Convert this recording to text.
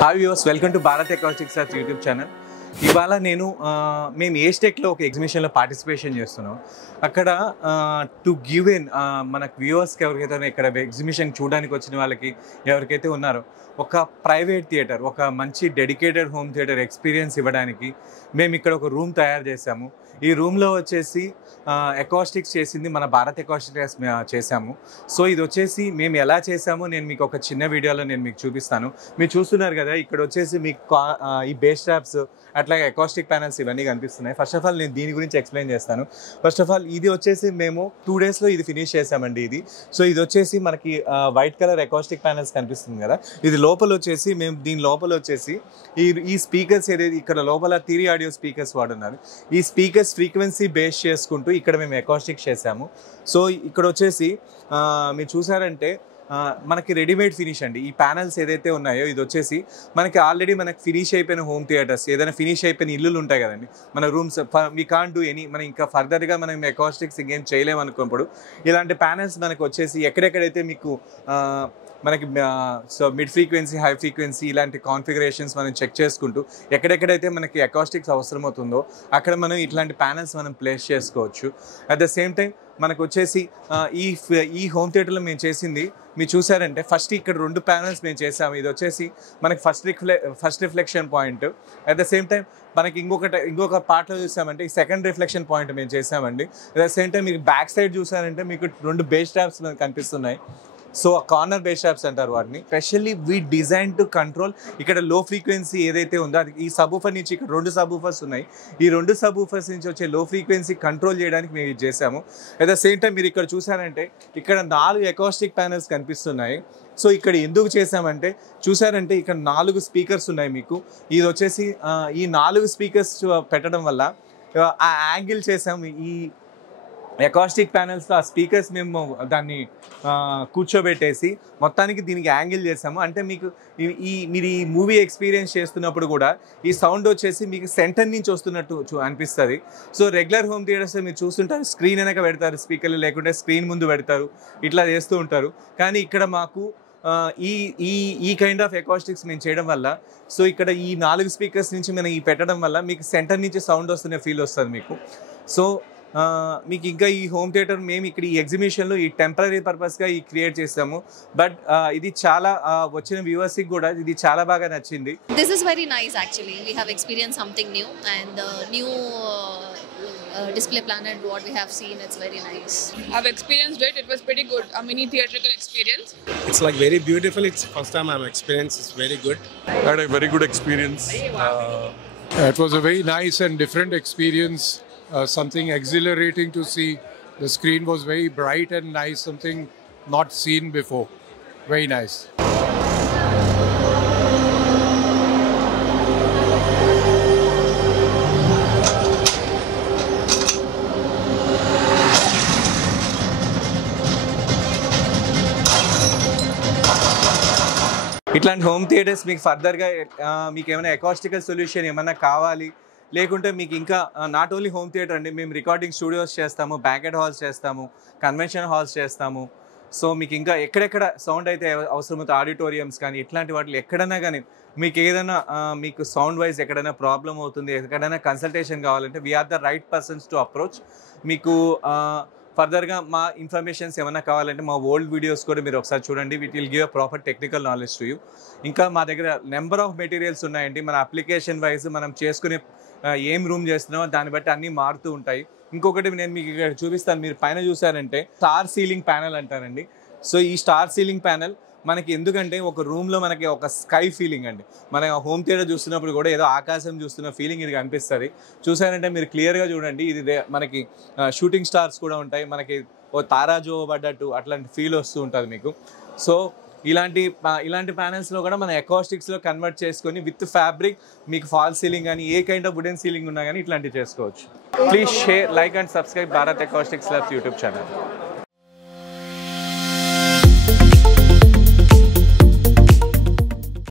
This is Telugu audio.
Hi viewers, welcome to Bharat Acoustics Labs YouTube channel. ఇవాళ నేను మేము ఏస్టెక్లో ఒక ఎగ్జిబిషన్లో పార్టిసిపేషన్ చేస్తున్నాం. అక్కడ టు గివ్ ఎన్ మనకు వ్యూవర్స్కి ఎవరికైతే ఇక్కడ ఎగ్జిబిషన్ చూడడానికి వచ్చిన వాళ్ళకి ఎవరికైతే ఉన్నారో ఒక ప్రైవేట్ థియేటర్, ఒక మంచి డెడికేటెడ్ హోమ్ థియేటర్ ఎక్స్పీరియన్స్ ఇవ్వడానికి మేము ఇక్కడ ఒక రూమ్ తయారు చేసాము. ఈ రూమ్లో వచ్చేసి అకౌస్టిక్స్ చేసింది మన భారత్ అకౌస్టిక్స్ చేసాము. సో ఇది వచ్చేసి మేము ఎలా చేసామో నేను మీకు ఒక చిన్న వీడియోలో నేను మీకు చూపిస్తాను. మీరు చూస్తున్నారు కదా, ఇక్కడ వచ్చేసి మీకు ఈ బేస్ ట్రాప్స్ అట్లాగే అకౌస్టిక్ ప్యానల్స్ ఇవన్నీ కనిపిస్తున్నాయి. ఫస్ట్ ఆఫ్ ఆల్ నేను దీని గురించి ఎక్స్ప్లెయిన్ చేస్తాను. ఫస్ట్ ఆఫ్ ఆల్ ఇది వచ్చేసి మేము 2 daysలో ఇది ఫినిష్ చేసామండి. సో ఇది వచ్చేసి మనకి వైట్ కలర్ అకౌస్టిక్ ప్యానల్స్ కనిపిస్తుంది కదా, ఇది లోపల వచ్చేసి మేము దీని లోపల వచ్చేసి ఈ స్పీకర్స్ ఏదైతే ఇక్కడ లోపల 3 audio స్పీకర్స్ వాడున్నారు. ఈ స్పీకర్స్ ఫ్రీక్వెన్సీ బేస్ చేసుకుంటూ ఇక్కడ మేము అకౌస్టిక్ చేసాము. సో ఇక్కడ వచ్చేసి మీరు చూసారంటే మనకి రెడీమేడ్ ఫినిష్ అండి. ఈ ప్యానల్స్ ఏదైతే ఉన్నాయో ఇది వచ్చేసి మనకి ఆల్రెడీ మనకి ఫినిష్ అయిపోయిన హోమ్ థియేటర్స్, ఏదైనా ఫినిష్ అయిపోయిన ఇల్లులు ఉంటాయి కదండి, మన rooms we can't do any, మనం ఇంకా ఫర్దర్గా మనం అకౌస్టిక్స్ ఇంకేం చేయలేము అనుకున్నప్పుడు ఇలాంటి ప్యానల్స్ మనకు వచ్చేసి ఎక్కడెక్కడైతే మీకు మనకి so mid frequency, high frequency ఇలాంటి కాన్ఫిగరేషన్స్ మనం చెక్ చేసుకుంటూ ఎక్కడెక్కడైతే మనకి అకౌస్టిక్స్ అవసరం అవుతుందో అక్కడ మనం ఇట్లాంటి ప్యానల్స్ మనం ప్లేస్ చేసుకోవచ్చు. అట్ ద సేమ్ టైం మనకు వచ్చేసి ఈ హోమ్ థియేటర్లో మేము చేసింది మీరు చూసారంటే ఫస్ట్ ఇక్కడ 2 ప్యానల్స్ మేము చేసాము. ఇది వచ్చేసి మనకి first reflection point. At the same time మనకి ఇంకొక పార్ట్లో చూసామంటే ఈ సెకండ్ రిఫ్లెక్షన్ పాయింట్ మేము చేసామండి. అట్ ద సేమ్ టైం మీకు బ్యాక్ సైడ్ చూసారంటే మీకు 2 బేస్ ట్రాప్స్ మనకు కనిపిస్తున్నాయి. సో కార్నర్ బేస్ ట్రాప్స్ అంటారు వాటిని. Specially we design to control ఇక్కడ లో ఫ్రీక్వెన్సీ ఏదైతే ఉందో అది ఈ సబ్-వూఫర్ నుంచి, ఇక్కడ 2 సబ్-వూఫర్స్ ఉన్నాయి, ఈ 2 సబ్-వూఫర్స్ నుంచి వచ్చే లో ఫ్రీక్వెన్సీ కంట్రోల్ చేయడానికి మేము ఇది చేసాము. అట్ ద సేమ్ టైం మీరు ఇక్కడ చూసారంటే ఇక్కడ 4 అకౌస్టిక్ ప్యానల్స్ కనిపిస్తున్నాయి. సో ఇక్కడ ఎందుకు చేసామంటే చూసారంటే ఇక్కడ 4 స్పీకర్స్ ఉన్నాయి మీకు. ఇది వచ్చేసి ఈ 4 స్పీకర్స్ పెట్టడం వల్ల ఆ యాంగిల్ చేసాము. ఈ అకౌస్టిక్ ప్యానల్స్లో ఆ స్పీకర్స్ మేము దాన్ని కూర్చోబెట్టేసి మొత్తానికి దీనికి యాంగిల్ చేసాము. అంటే మీకు మీరు ఈ మూవీ ఎక్స్పీరియన్స్ చేస్తున్నప్పుడు కూడా ఈ సౌండ్ వచ్చేసి మీకు సెంటర్ నుంచి వస్తున్నట్టు అనిపిస్తుంది. సో రెగ్యులర్ హోమ్ థియేటర్స్ మీరు చూస్తుంటారు, స్క్రీన్ వెనక పెడతారు స్పీకర్లు, లేకుంటే స్క్రీన్ ముందు పెడతారు, ఇట్లా చేస్తూ ఉంటారు. కానీ ఇక్కడ మాకు ఈ కైండ్ ఆఫ్ అకౌస్టిక్స్ మేము చేయడం వల్ల, సో ఇక్కడ ఈ 4 స్పీకర్స్ నుంచి మనం ఈ పెట్టడం వల్ల మీకు సెంటర్ నుంచి సౌండ్ వస్తున్న ఫీల్ వస్తుంది మీకు. సో మీకు ఇంకా ఈ హోమ్ థియేటర్ మేము ఇక్కడ ఈ ఎగ్జిబిషన్లో ఈ టెంపరీ పర్పస్గా ఈ క్రియేట్ చేస్తాము. బట్ ఇది చాలా వచ్చిన వ్యూవర్స్కి కూడా ఇది చాలా బాగా నచ్చింది. This is very nice actually. We have experienced something new and the new display planet what we have seen, it's very nice. I've experienced it. It was pretty good. A mini theatrical experience. It's like very beautiful. It's first time I'm experienced. It's very good. I had a very good experience. It was a very nice and different experience. Something exhilarating to see. The screen was very bright and nice, something not seen before. Very nice. ఇట్లాంటి హోమ్ థియేటర్స్ మీకు ఫర్దర్గా మీకు ఏమైనా అకౌస్టికల్ సొల్యూషన్ ఏమైనా కావాలి, లేకుంటే మీకు ఇంకా నాట్ ఓన్లీ హోమ్ థియేటర్ అండి, మేము రికార్డింగ్ స్టూడియోస్ చేస్తాము, బ్యాంకెట్ హాల్స్ చేస్తాము, కన్వెన్షన్ హాల్స్ చేస్తాము. సో మీకు ఇంకా ఎక్కడెక్కడ సౌండ్ అయితే అవసరమైతే ఆడిటోరియంస్ కానీ ఇట్లాంటి వాటిలో ఎక్కడైనా కానీ మీకు ఏదైనా మీకు సౌండ్ వైజ్ ఎక్కడైనా ప్రాబ్లం అవుతుంది, ఎక్కడైనా కన్సల్టేషన్ కావాలంటే we are the right persons to approach. మీకు ఫర్దర్గా మా ఇన్ఫర్మేషన్స్ ఏమైనా కావాలంటే మా ఓల్డ్ వీడియోస్ కూడా మీరు ఒకసారి చూడండి. With will give a proper technical knowledge to you. ఇంకా మా దగ్గర నెంబర్ ఆఫ్ మెటీరియల్స్ ఉన్నాయండి. మన అప్లికేషన్ వైజ్ మనం చేసుకునే ఏం రూమ్ చేస్తున్నామో దాన్ని బట్టి అన్నీ మారుతూ ఉంటాయి. ఇంకొకటి నేను మీకు ఇక్కడ చూపిస్తాను. మీరు పైన చూసారంటే స్టార్ సీలింగ్ ప్యానల్ అంటారండి. సో ఈ స్టార్ సీలింగ్ ప్యానల్ మనకి ఎందుకంటే ఒక రూమ్లో మనకి ఒక స్కై ఫీలింగ్ అండి, మన హోమ్ థియేటర్ చూస్తున్నప్పుడు కూడా ఏదో ఆకాశం చూస్తున్న ఫీలింగ్ ఇది కనిపిస్తుంది. చూసారంటే మీరు క్లియర్గా చూడండి, ఇది మనకి షూటింగ్ స్టార్స్ కూడా ఉంటాయి, మనకి ఓ తారాజు పడ్డట్టు అట్లాంటి ఫీల్ వస్తూ ఉంటుంది మీకు. సో ఇలాంటి ప్యానల్స్లో కూడా మన అకౌస్టిక్స్లో కన్వర్ట్ చేసుకొని విత్ ఫ్యాబ్రిక్ మీకు ఫాల్ సీలింగ్ కానీ ఏ కైండ్ ఆఫ్ వుడెన్ సీలింగ్ ఉన్నా కానీ ఇట్లాంటివి చేసుకోవచ్చు. Please share, like and subscribe Bharat acoustics labs YouTube channel.